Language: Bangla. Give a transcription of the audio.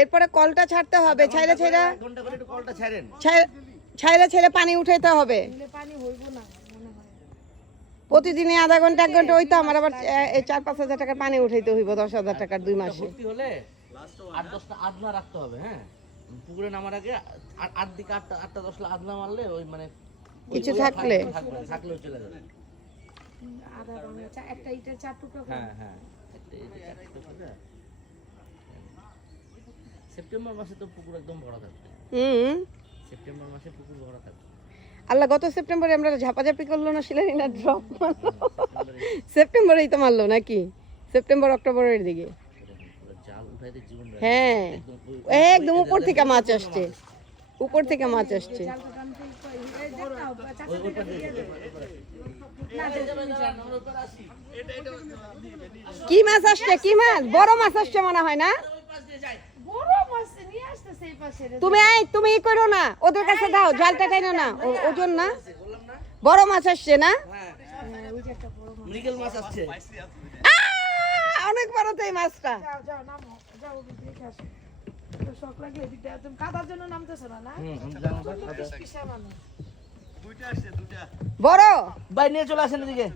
এরপরে কলটা ছাড়তে হবে, ছাইরা ছাইরা ঘন্টা করে একটু কলটা ছাড়েন। ছাইরা ছাইরা পানি উঠাইতে হবে। পানি হইব না মনে হয়। প্রতিদিনই আধা ঘন্টা 1 ঘন্টা হইতো, আমার আবার 4-5 হাজার টাকার পানি উঠাইতে হইব 10,000 টাকার 2 মাসে। ভর্তি হলে 8-10টা আদনা রাখতে হবে। হ্যাঁ, পুকুরে নামার আগে 8-10টা আদনা মারলে ওই মানে কিছু থাকলে থাকলেও চলে যাবে। আধা ঘন্টা একটা ইটের 4 টুকরো করে। হ্যাঁ হ্যাঁ, সেপ্টেম্বর মাসে তো পুকুর একদম ভরা থাকবে। সেপ্টেম্বর মাসে পুকুর ভরা থাকবে। আল্লাহ, গত সেপ্টেম্বরে আমরা ঝাপাঝাপি করলো না, শিলারি না ড্রপ মারলো। সেপ্টেম্বরেই তো মারলো নাকি? সেপ্টেম্বর অক্টোবরের দিকে। জাল উঠাইতে জীবন। হ্যাঁ, একদম উপর থেকে মাছ আসছে, উপর থেকে মাছ আসছে। জালটা টানতে এই দেখতাও চাচা দিয়ে দেবে। কি মাছ আসছে? কি মাছ? বড় মাছ আসছে মনে হয় না? বড় মাছ নিয়ে আসতেছে এই পাশে। তুমি ই করো না, ওদের কাছে দাও, জালটা টাইনো না, ওজন না, বড় মাছ আসছে না? ওই যে একটা বড় মাছ। মৃগেল মাছ আসছে। অনেক বড় তো এই মাছটা। যাও যাও নামো, যাও দেখে আসো। তো শখ লাগলে এদিকটা তুমি কাদার জন্য নামতেছো না? না কিসা মানুষ বড় ভাই নিয়ে চলে আসেন এদিকে।